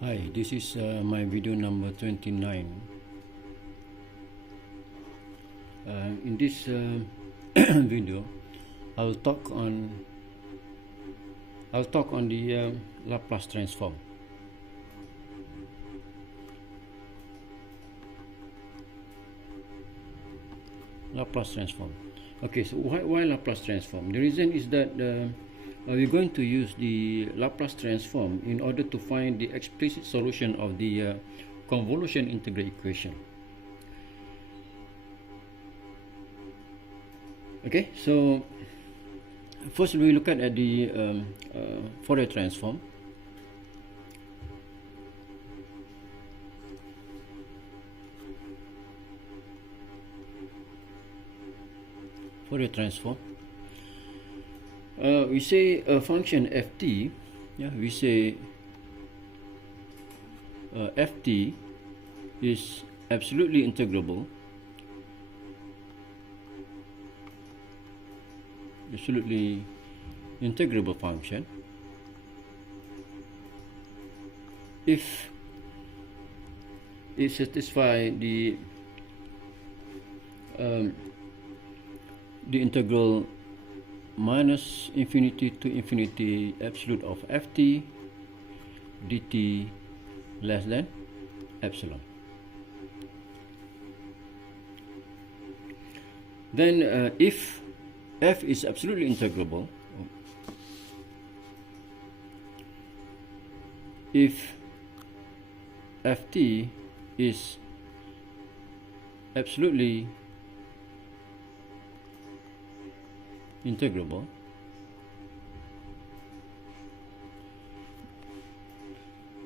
Hi, this is my video number 29. In this video, I'll talk on the Laplace transform. Laplace transform. Okay, so why Laplace transform? The reason is that we're going to use the Laplace transform in order to find the explicit solution of the convolution integral equation. Okay, so first we look at the Fourier transform. Fourier transform. We say a function ft. Yeah, we say ft is absolutely integrable. Absolutely integrable function if it satisfies the integral minus infinity to infinity absolute of ft dt less than epsilon. Then if f is absolutely integrable, if ft is absolutely integrable,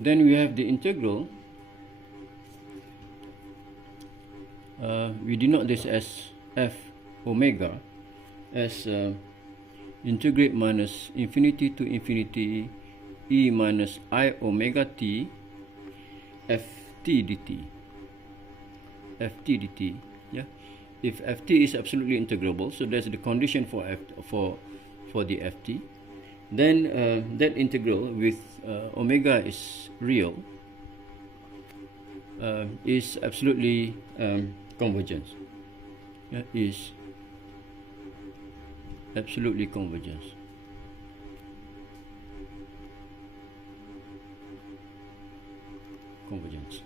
then we have the integral. We denote this as f omega as integrate minus infinity to infinity e minus I omega t ft dt. ft dt, yeah. If ft is absolutely integrable, so that's the condition for the ft, then that integral with omega is real is absolutely convergence. Yeah, is absolutely convergence. Convergence.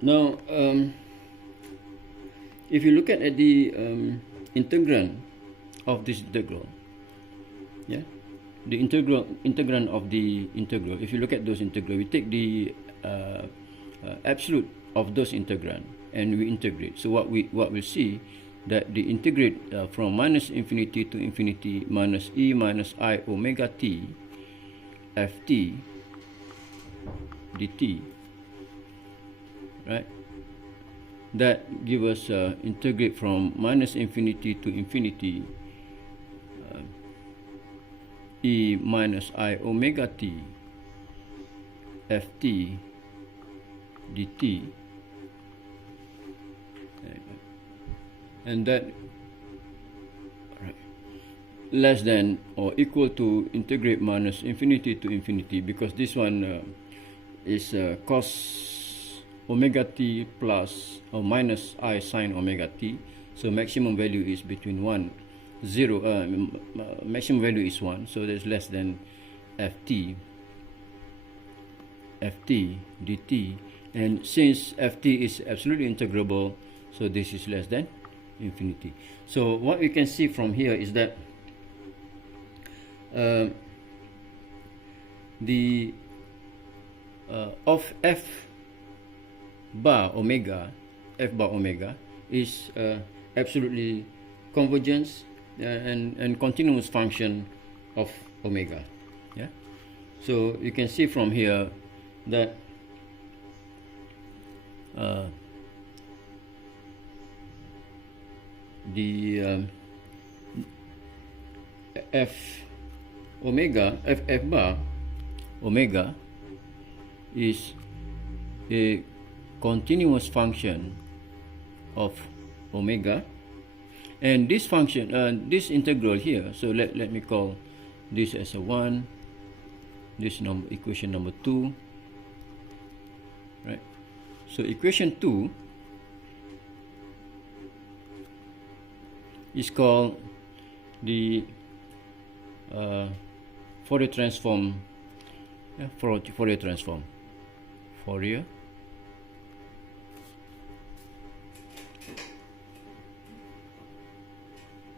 Now, if you look at the integrand of this integral, yeah, the integrand of the integral. If you look at those integral, we take the absolute of those integrand and we integrate. So what we see that the integrate from minus infinity to infinity minus e minus I omega t ft dt, right? That give us integrate from minus infinity to infinity e minus I omega t ft dt, and that less than or equal to integrate minus infinity to infinity, because this one is cos omega t plus or minus I sine omega t, so maximum value is between 1 0, maximum value is 1, so there's less than ft dt, and since ft is absolutely integrable, so this is less than infinity. So what we can see from here is that the of f bar omega is absolutely convergence and continuous function of omega. Yeah, so you can see from here that the f bar omega is a continuous function of omega, And this function, this integral here, so let me call this as a 1, this equation number 2, right? So equation 2 is called the Fourier transform, Fourier transform, Fourier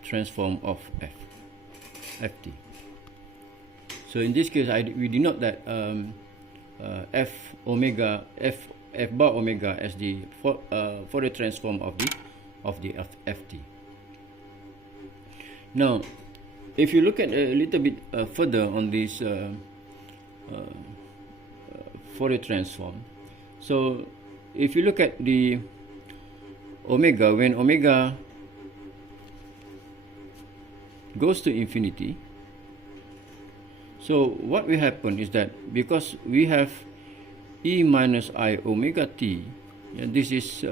transform of ft. So in this case, we denote that f bar omega as the Fourier transform of the ft. Now, if you look at a little bit further on this Fourier transform, so if you look at the omega, when omega goes to infinity, so what will happen is that because we have e minus I omega t, and this is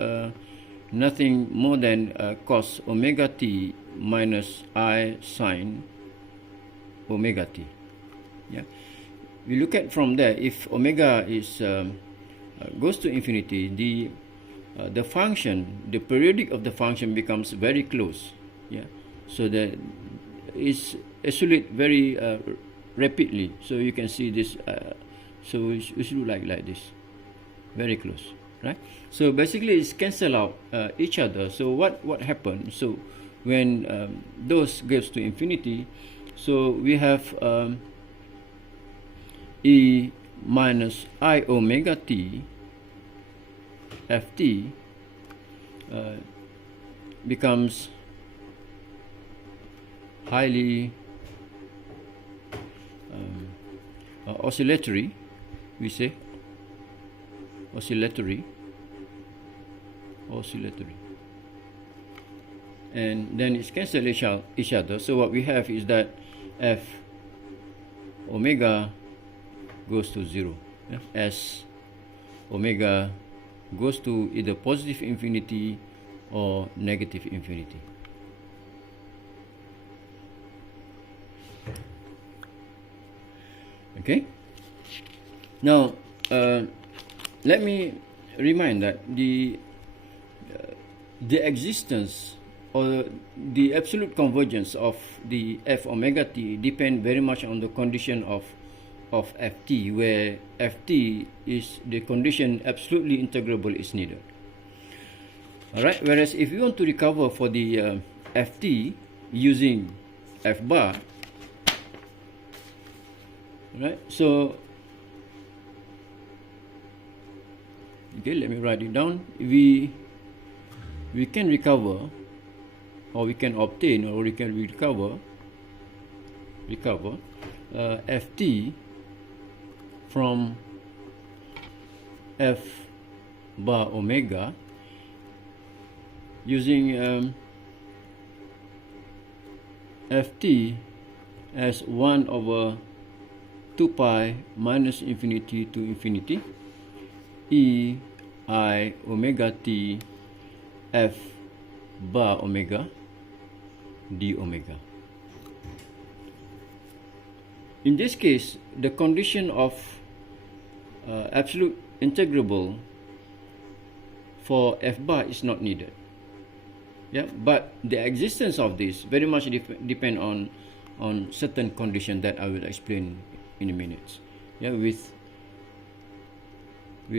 nothing more than cos omega t minus I sine omega t. Yeah, we look at from there, if omega is goes to infinity, the function, the periodic of the function becomes very close. Yeah, so that is isolate very rapidly. So you can see this. So it should look like this, very close, right? So basically, it's cancel out each other. So what happens? So when those goes to infinity, so we have e minus I omega t ft becomes highly oscillatory, we say oscillatory, and then it's cancel each other. So what we have is that f omega goes to 0, yeah? As omega goes to either positive infinity or negative infinity. Okay. Now, let me remind that the existence or the absolute convergence of the f omega t depend very much on the condition of ft, where ft is the condition absolutely integrable is needed. All right. Whereas if you want to recover for the ft using f bar, right? So, okay, let me write it down. We can recover, or we can obtain, or we can recover ft from f bar omega using ft as 1 over 2 pi minus infinity to infinity e I omega t f bar omega d omega. In this case, the condition of absolute integrable for f bar is not needed. Yeah, but the existence of this very much depend on certain condition that I will explain in a minute. Yeah, with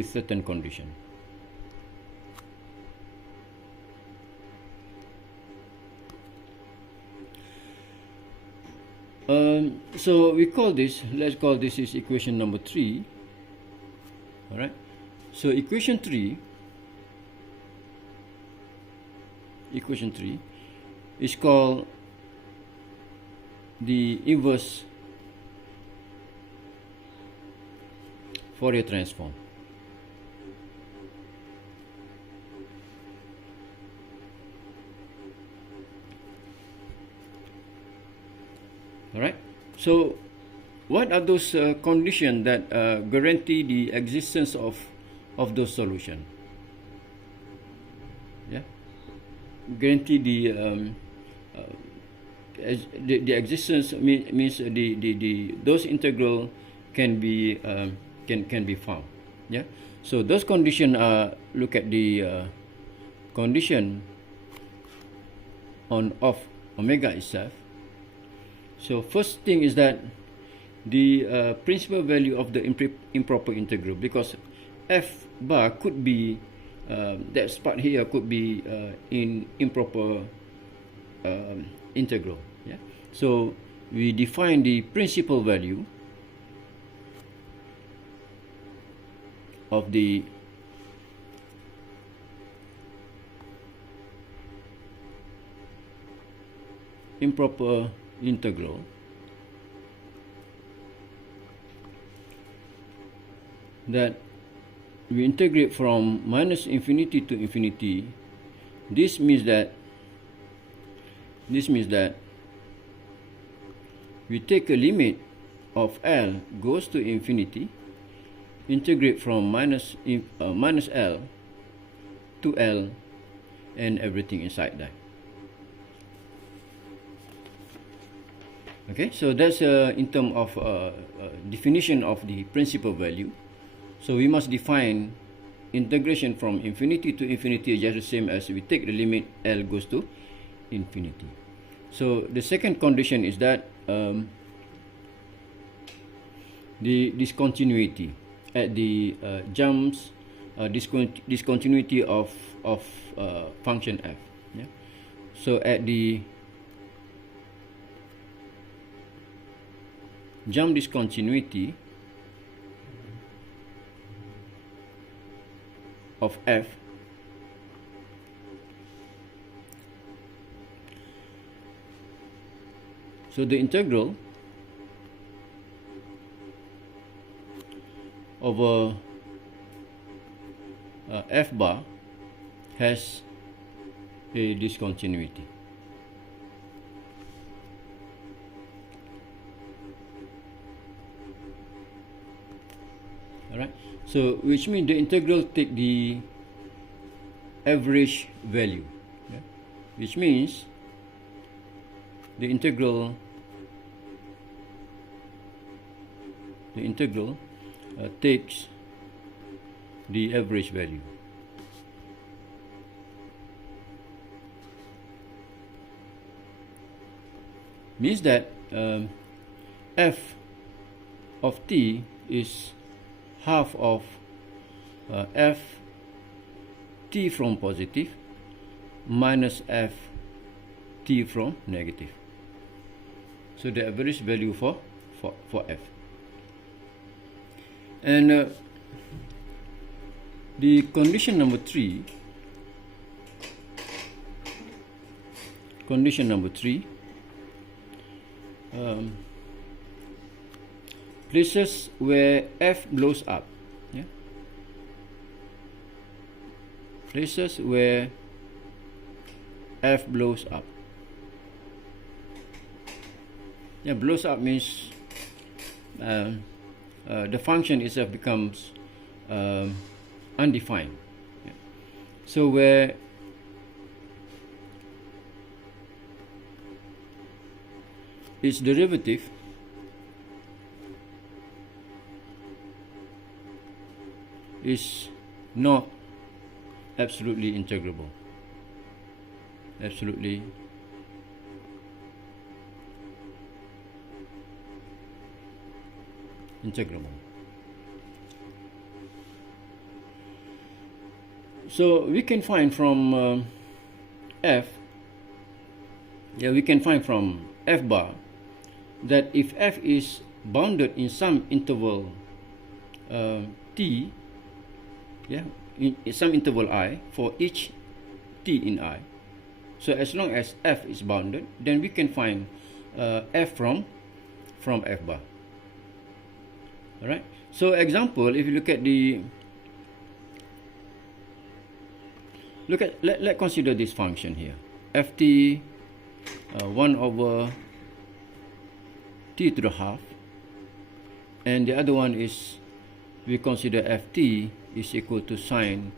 certain condition. So we call this, let's call this is equation number 3. All right. So equation 3 is called the inverse Fourier transform. All right. So, what are those conditions that guarantee the existence of those solutions? Yeah, guarantee the the existence means those integral can be found. Yeah. So those conditions are, look at the condition on of omega itself. So first thing is that the principal value of the improper integral, because f bar could be that part here could be in improper integral. Yeah. So we define the principal value of the improper integral that we integrate from minus infinity to infinity. This means that we take a limit of L goes to infinity, integrate from minus L to L, and everything inside that. Okay, so that's in terms of definition of the principal value. So we must define integration from infinity to infinity just the same as we take the limit L goes to infinity. So the second condition is that the discontinuity at the jumps discontinuity of function f. Yeah? So at the jump discontinuity of f, so the integral over f bar has a discontinuity. Alright, so which means the integral take the average value. Yeah? Which means the integral takes the average value. Means that f of t is half of f t from positive minus f t from negative. So the average value for f. And the condition number 3, places where f blows up. Yeah? Places where f blows up. Yeah, blows up means the function itself becomes undefined. Yeah. So where its derivative is not absolutely integrable. Absolutely integrable. So we can find from f, we can find from f bar that if f is bounded in some interval t, in some interval I for each t in I, so as long as f is bounded, then we can find f from f bar. Alright, so example, if you look at let's consider this function here, ft 1 over t to the half, and the other one is we consider ft is equal to sine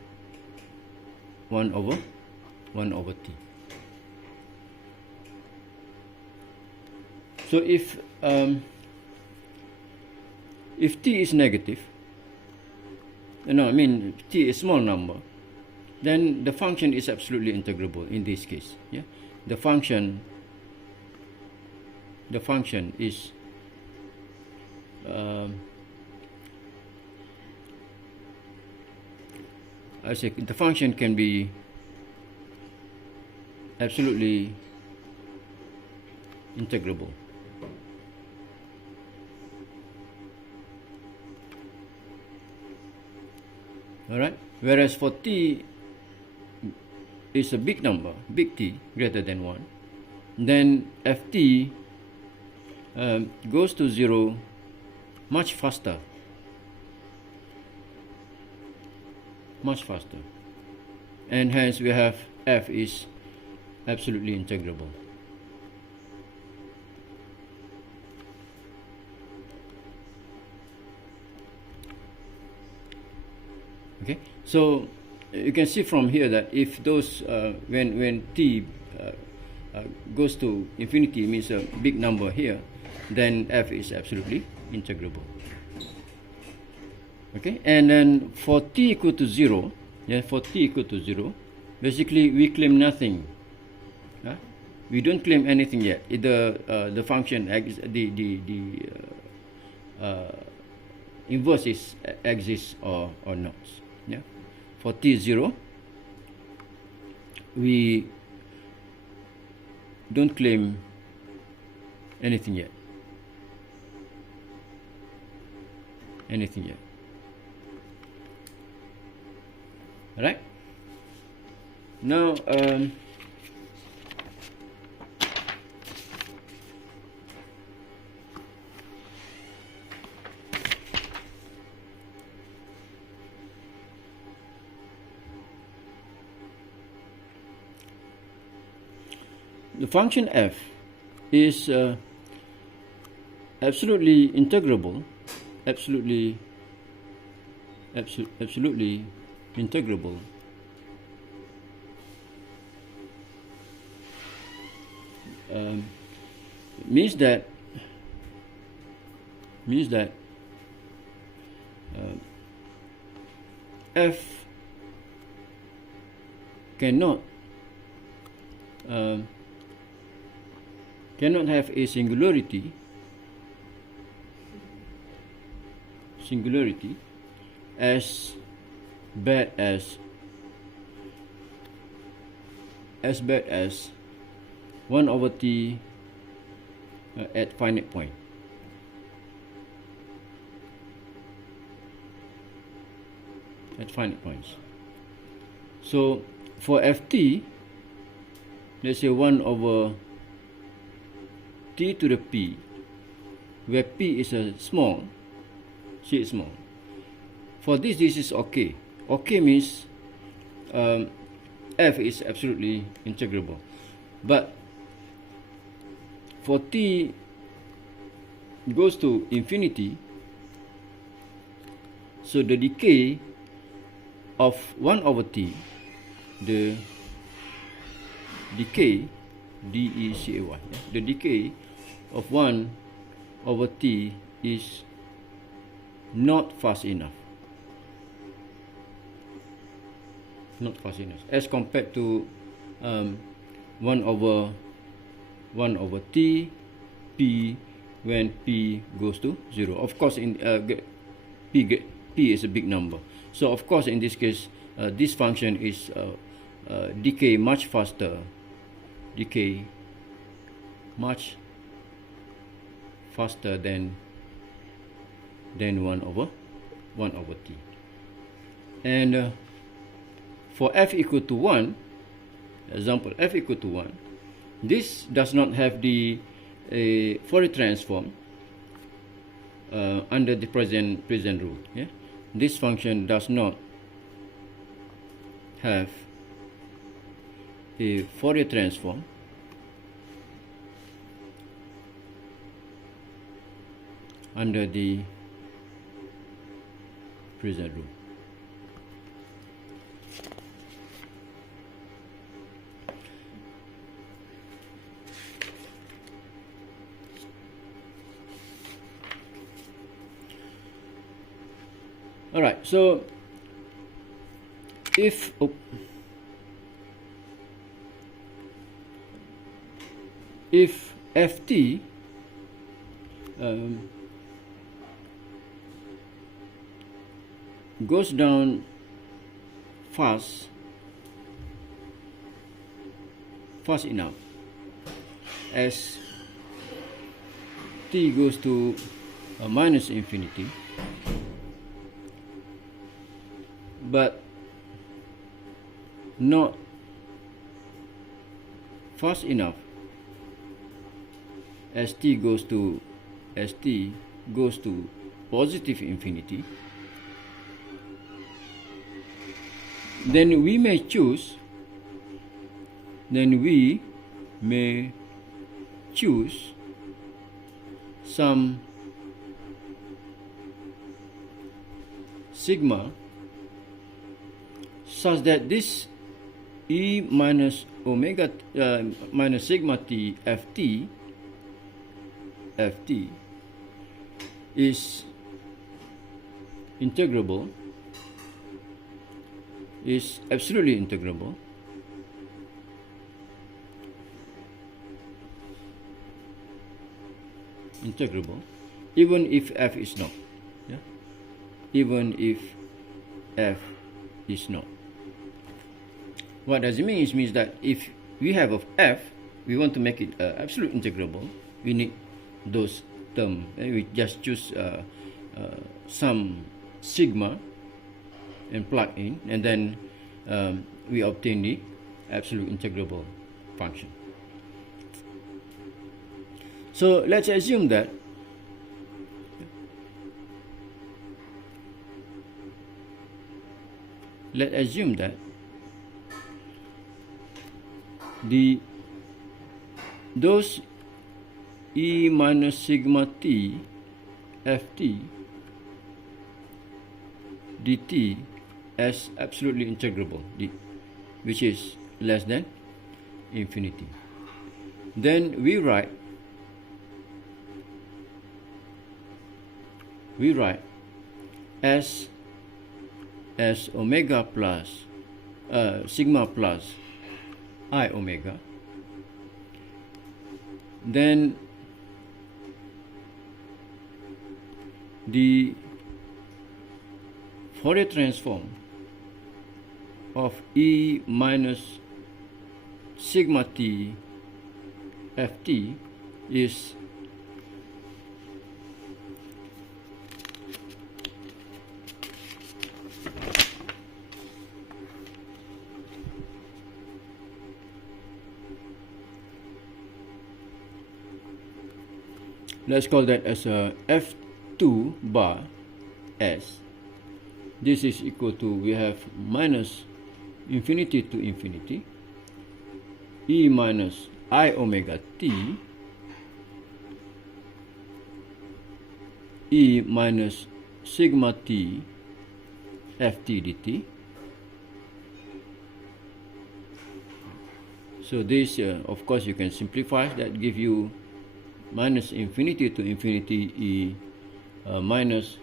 1 over t. So if t is negative, no, I mean t is small number, then the function is absolutely integrable in this case. Yeah, the function is I say the function can be absolutely integrable. Alright, whereas for t is a big number, big T greater than 1, then ft goes to 0 much faster. And hence we have f is absolutely integrable. Okay, so you can see from here that if those when t goes to infinity, means a big number here, then f is absolutely integrable. Okay, and then for t equal to 0, basically we claim nothing. We don't claim anything yet. Either the function inverse is exists or not. Yeah, for t0 we don't claim anything yet. All right. Now the function f is absolutely integrable, absolutely integrable means that f cannot have a singularity as bad as 1 over t at finite point. At finite points. So for ft, let's say 1 over t to the p, where p is a small, c is small. For this is okay. Okay means f is absolutely integrable. But for t goes to infinity, so the decay of 1 over t, the decay, D-E-C-A-Y, the decay of 1 over t is not fast enough. As compared to 1 over t p when p goes to 0. Of course, in p is a big number, so of course in this case this function is decay much faster than 1 over t. And for f equal to 1, example f equal to 1, this does not have the Fourier transform under the present rule. Yeah? This function does not have a Fourier transform under the present rule. All right, so if ft goes down fast enough as t goes to minus infinity, but not fast enough as t goes to positive infinity, then we may choose some sigma such that this e minus omega minus sigma t ft is integrable, is absolutely integrable, even if f is not. Yeah? Even if f is not. What does it mean? It means that if we have of f, we want to make it absolute integrable, we need those terms. We just choose some sigma and plug in, and then we obtain the absolute integrable function. So let's assume that those e minus sigma t ft dt as absolutely integrable, which is less than infinity. Then we write as omega plus sigma plus I omega. Then the Fourier transform of e minus sigma t ft is let's call that as a f2 bar s. This is equal to, we have minus infinity to infinity e minus I omega t e minus sigma t ft dt. So this of course you can simplify, that give you minus infinity to infinity e minus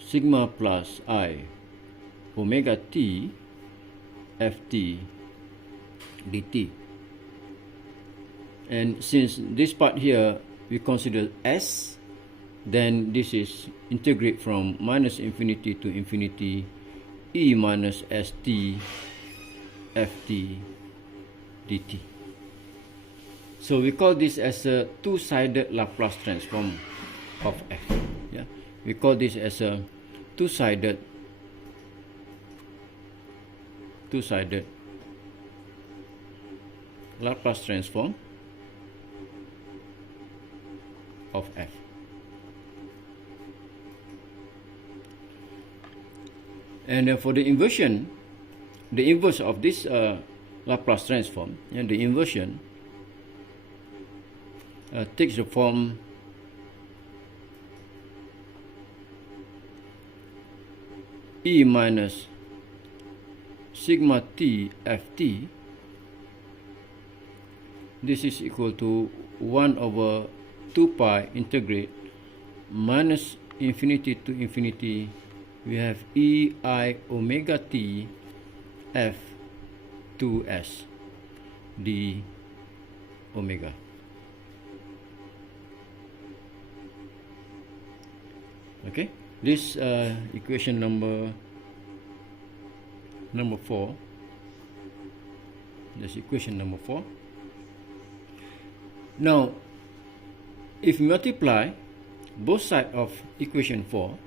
sigma plus I omega t ft dt. And since this part here we consider s, then this is integrate from minus infinity to infinity e minus st ft dt. So we call this as a two-sided Laplace transform of f. Yeah, we call this as a two-sided Laplace transform of f. And for the inversion, the inverse of this Laplace transform, and the inversion takes the form e minus sigma t ft. This is equal to 1 over 2 pi integrate minus infinity to infinity, we have ei omega t f 2s d omega. Okay, this equation number 4. That's equation number 4. Now, if you multiply both sides of equation 4,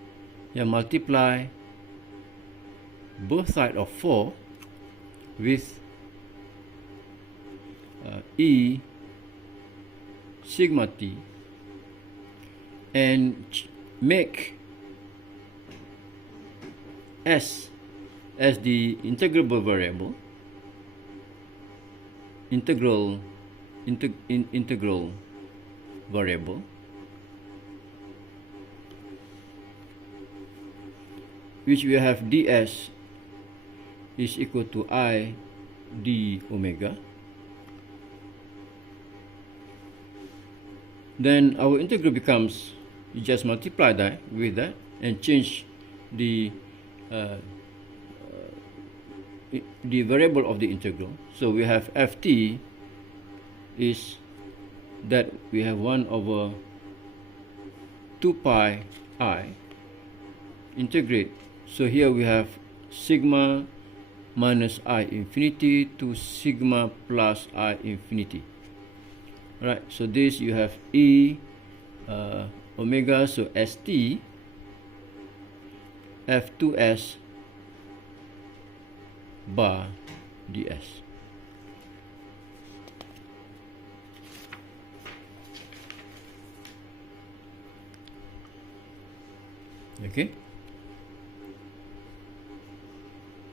you multiply both sides of 4 with E sigma t and make S as the integrable variable, integral variable, which we have ds is equal to I d omega. Then our integral becomes, you just multiply that with that and change the variable of the integral. So we have ft is that we have 1 over 2 pi I integrate. So here we have sigma minus I infinity to sigma plus I infinity. Right, so this you have E omega, so st f2s bar ds. Okay,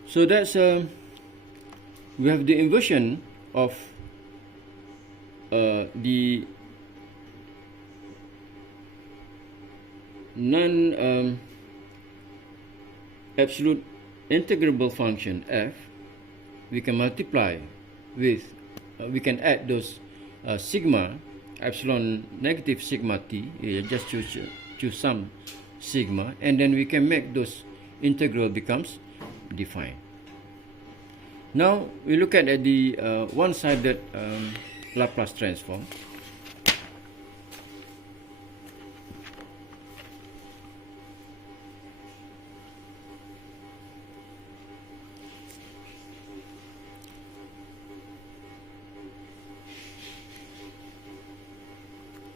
so that's we have the inversion of the non-absolute integrable function f. We can multiply with, we can add those sigma, epsilon negative sigma t, just choose some sigma, and then we can make those integral becomes defined. Now we look at the one-sided Laplace transform.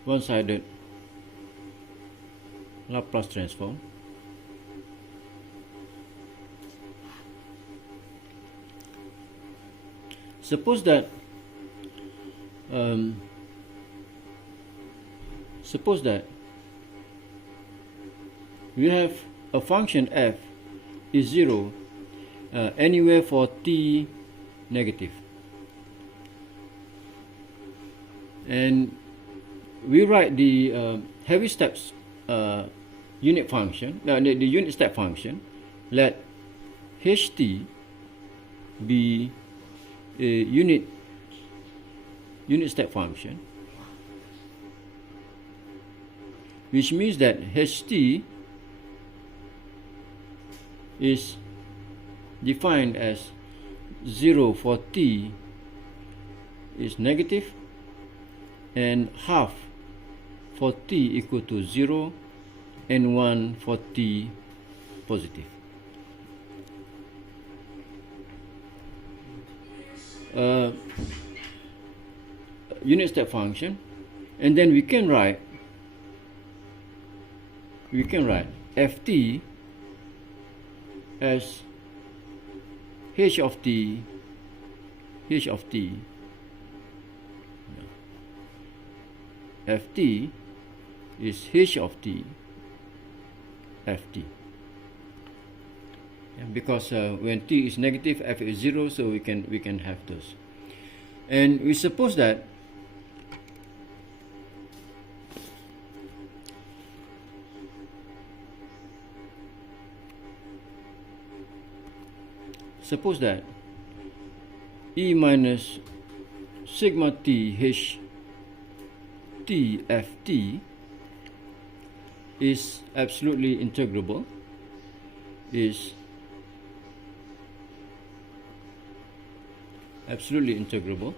One-sided Laplace transform. Suppose that we have a function f is 0 anywhere for t negative, and we write the heavy steps unit function, the unit step function. Let ht be a unit step function, which means that ht is defined as 0 for t is negative and half for t equal to 0 and 1 for t positive. Unit step function, and then we can write ft as h of t ft is h of t ft, because when t is negative, f is 0, so we can have those. And we suppose that E minus sigma t h t f t is absolutely integrable, is absolutely integrable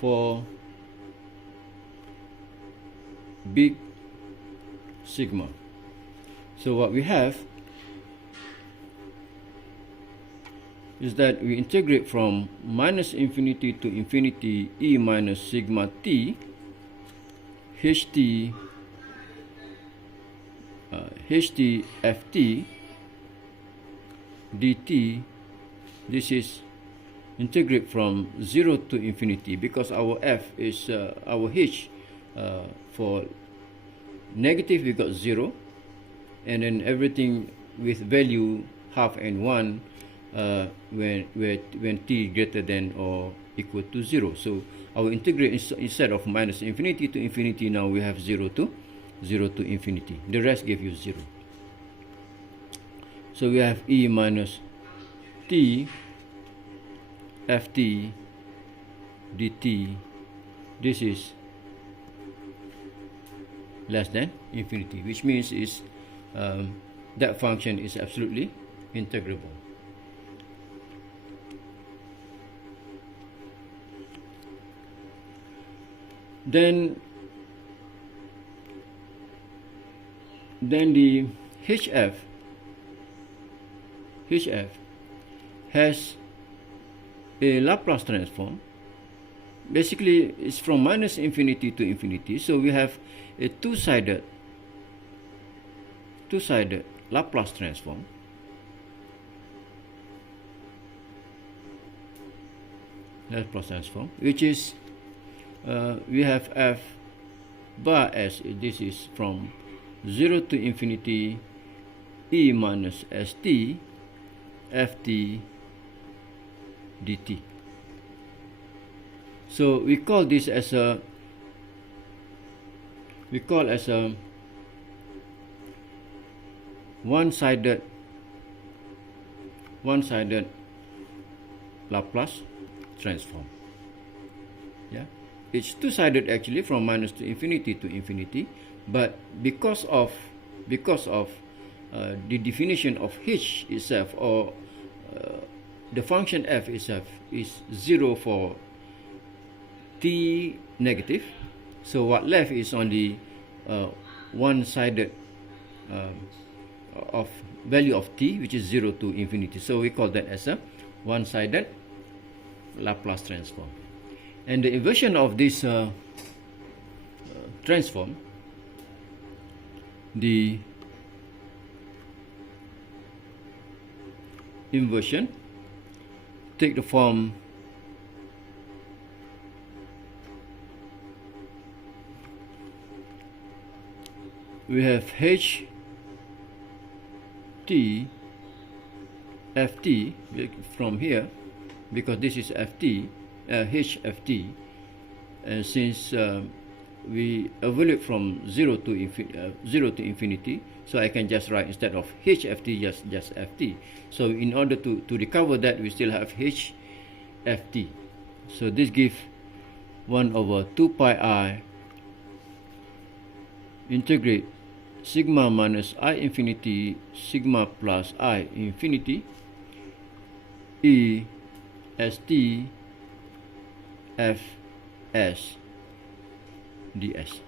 for big sigma. So what we have is that we integrate from minus infinity to infinity e minus sigma t ht ft dt. This is integrate from 0 to infinity, because our f is our h for negative we got 0, and then everything with value half and 1 when t greater than or equal to 0. So our integrate instead of minus infinity to infinity, now we have 0 to infinity. The rest give you 0. So we have e minus t ft dt. This is less than infinity, which means is that function is absolutely integrable. Then the hf has a Laplace transform. Basically, it's from minus infinity to infinity. So we have a two-sided Laplace transform. Which is we have f bar as this is from 0 to infinity e minus st ft dt. So we call this as a one-sided Laplace transform. Yeah, it's two-sided actually, from minus to infinity, but because of the definition of h itself, or the function f itself is 0 for t negative, so what left is only one-sided of value of t, which is 0 to infinity. So we call that as a one-sided Laplace transform. And the inversion of this transform, the inversion take the form we have h t ft from here, because this is ft h ft, and since we evaluate from 0 to infinity, so I can just write instead of h ft just ft. So in order to recover that, we still have h ft. So this gives 1 over 2 pi I integrate sigma minus I infinity sigma plus I infinity e st f s ds.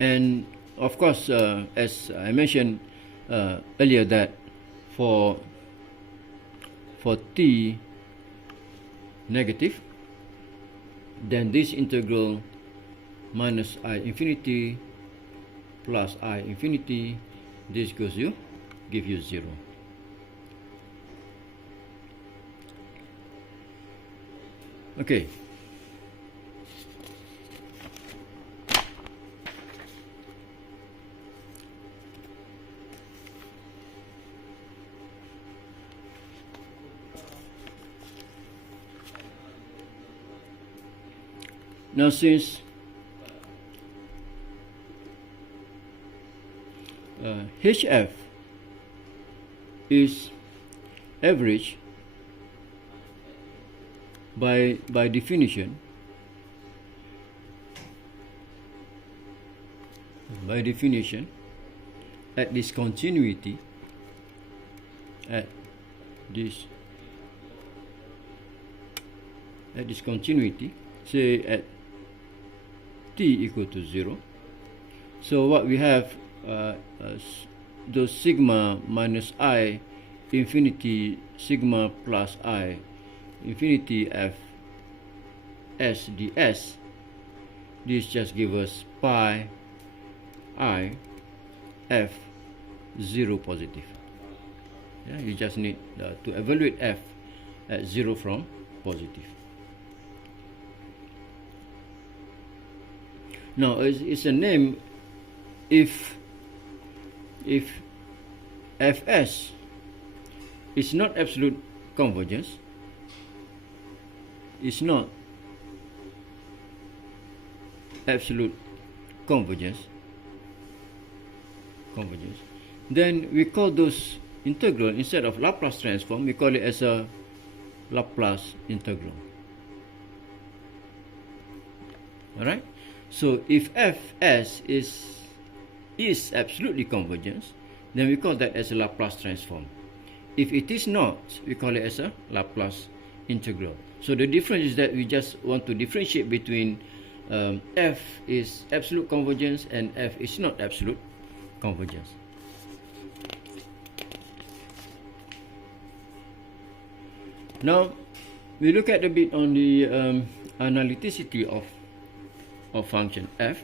And of course, as I mentioned earlier, that for t negative, then this integral minus I infinity plus I infinity, this give you 0. Okay. Now, since HF is average by definition, at this continuity, say at t equal to 0, so what we have, those sigma minus I infinity sigma plus I infinity f s ds, this just give us pi I f 0 positive. Yeah, you just need to evaluate f at 0 from positive. Now it's a name if fs is not absolute convergence, then we call those integral, instead of Laplace transform, we call it as a Laplace integral. Alright, so if fs is absolutely convergence, then we call that as a Laplace transform. If it is not, we call it as a Laplace integral. So the difference is that we just want to differentiate between f is absolute convergence and f is not absolute convergence. Now we look at a bit on the analyticity of function f.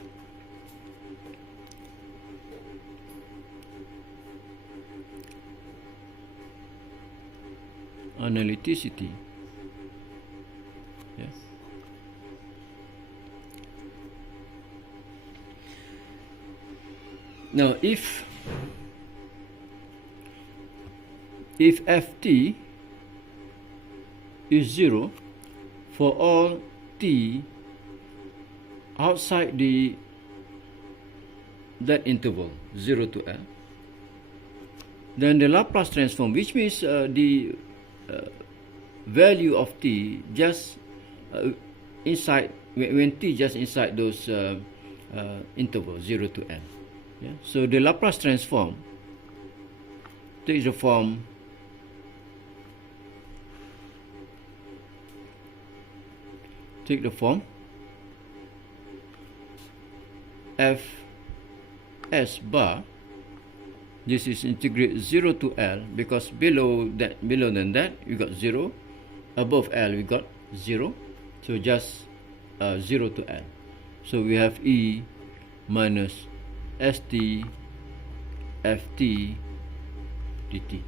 Analyticity. Yes. Now if ft is 0 for all t outside that interval 0 to L, then the Laplace transform, which means the value of t just inside, when t just inside those intervals 0 to L. Yeah? So the Laplace transform takes the form f s bar. This is integrate 0 to L, because below than that we got 0, above L we got 0, so just 0 to L. So we have e minus st ft dt.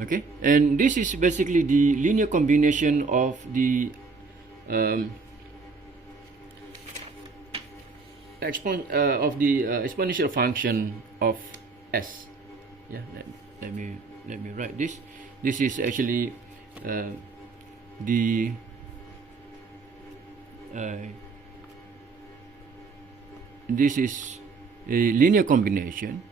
Okay, and this is basically the linear combination of the exponential function of s. Yeah, let me write this. This is actually this is a linear combination,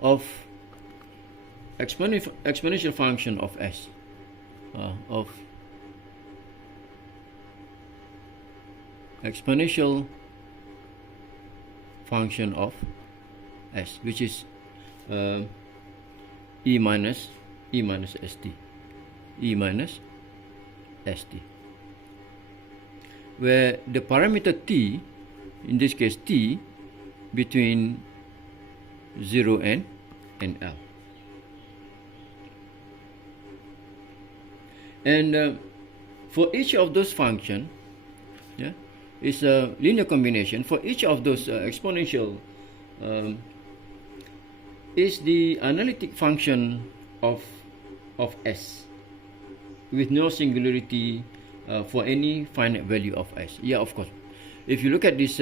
of exponential function of s, of exponential function of s, which is e minus st, where the parameter t, in this case t, between 0 and L. And for each of those functions, yeah, it's a linear combination. For each of those exponential is the analytic function of s with no singularity for any finite value of s. Yeah, of course. If you look at this,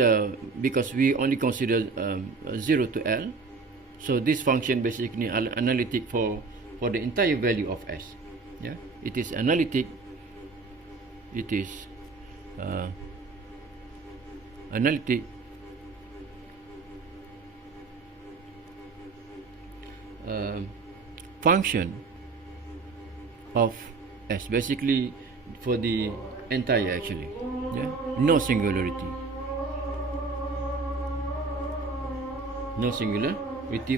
because we only consider 0 to L, so this function basically analytic for the entire value of s. Yeah, it is analytic. It is analytic function of S, basically for the entire, actually, yeah, no singularity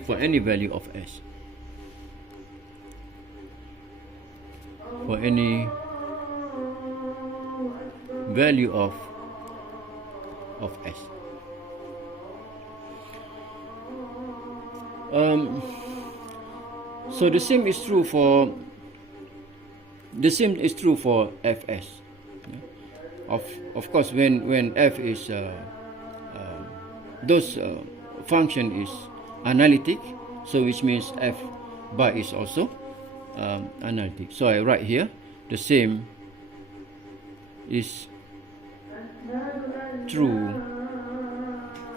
for any value of S, for any value of S. So the same is true for Fs. Of course, when F is those function is analytic, so which means F bar is also analytic. So I write here the same is true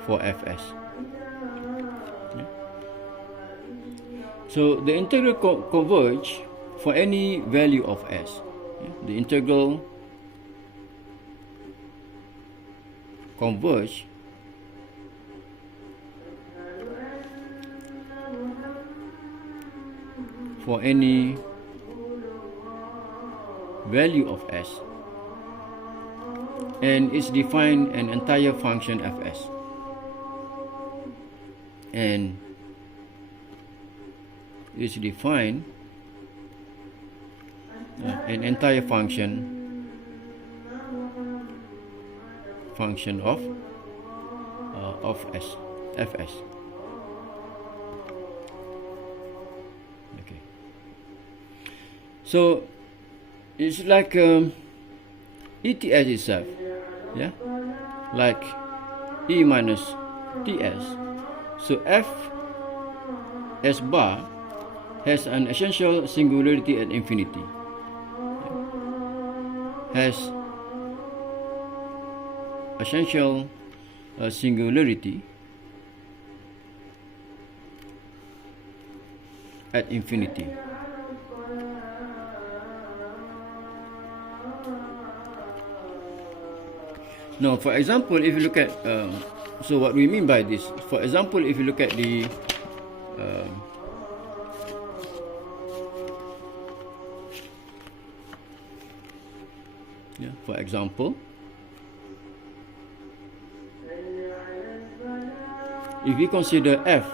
for Fs. So the integral converge for any value of S. The integral converge for any value of S, and is defined an entire function Fs, and is defined an entire function of Fs. Okay. So it's like ETS itself, yeah, like E minus TS. So F S bar has an essential singularity at infinity. Has essential singularity at infinity. Now, for example, if you look at so what we mean by this, for example, if you look at the for example, if we consider F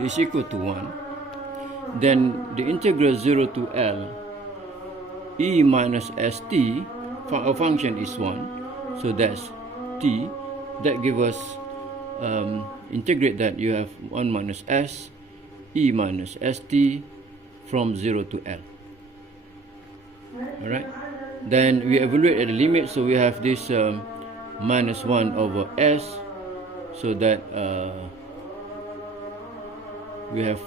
is equal to 1, then the integral 0 to L E minus ST a function is 1, so that's T. That gives us integrate that, you have 1 minus S E minus ST from 0 to L. Alright, then we evaluate at the limit, so we have this minus 1 over S, so that we have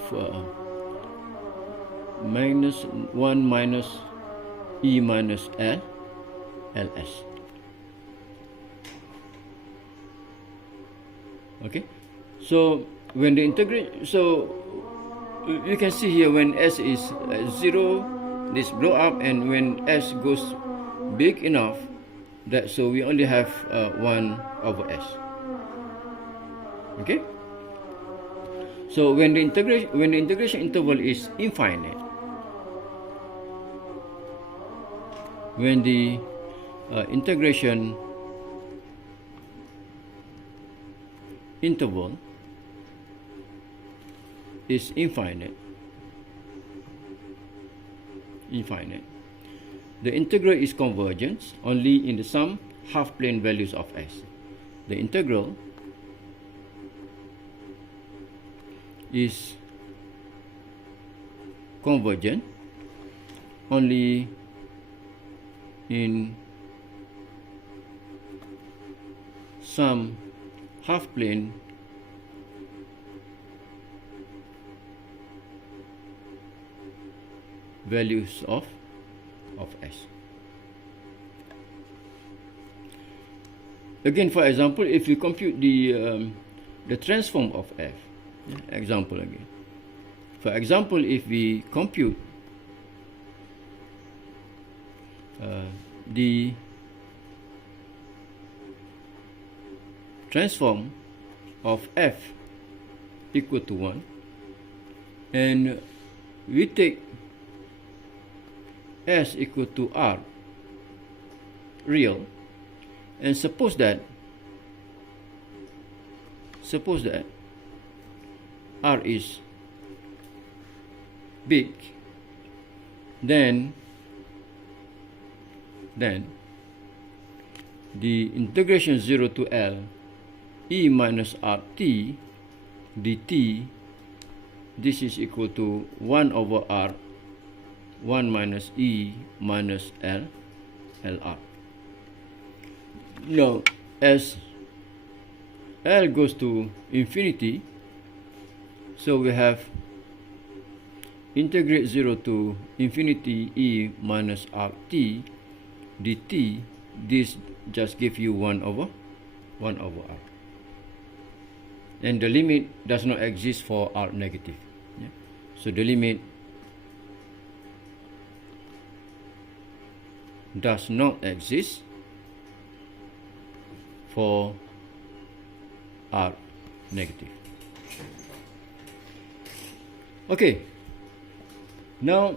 minus 1 minus E minus L LS. Okay, so when the integrate, so you can see here when S is 0, this blow up, and when S goes big enough, that so we only have 1 over S. Okay, so when the integration interval is infinite, when the integration interval is infinite, the integral is convergent only in the sum half plane values of S. The integral is convergent only in some half plane values of S. Again, for example, if you compute the transform of F, example again. For example, if we compute the transform of F equal to 1, and we take S equal to R real, and suppose that R is big, then the integration 0 to L e minus RT dt, this is equal to 1 over R 1 minus e minus L LR. Now as L goes to infinity, so we have integrate 0 to infinity e minus RT dt. This just give you 1 over R, and the limit does not exist for R negative. Yeah? So the limit does not exist for R negative. Okay, now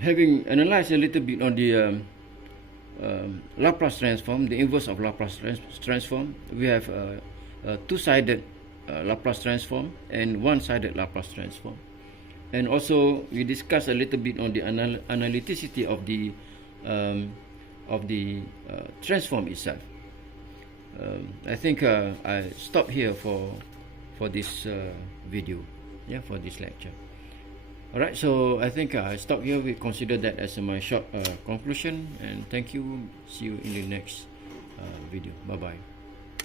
having analyzed a little bit on the Laplace transform, the inverse of Laplace transform, we have a two-sided Laplace transform and one-sided Laplace transform, and also we discussed a little bit on the analyticity of the transform itself. I think I stop here for this video, yeah, for this lecture. Alright, so I think I stop here. We consider that as my short conclusion, and thank you. See you in the next video. Bye bye.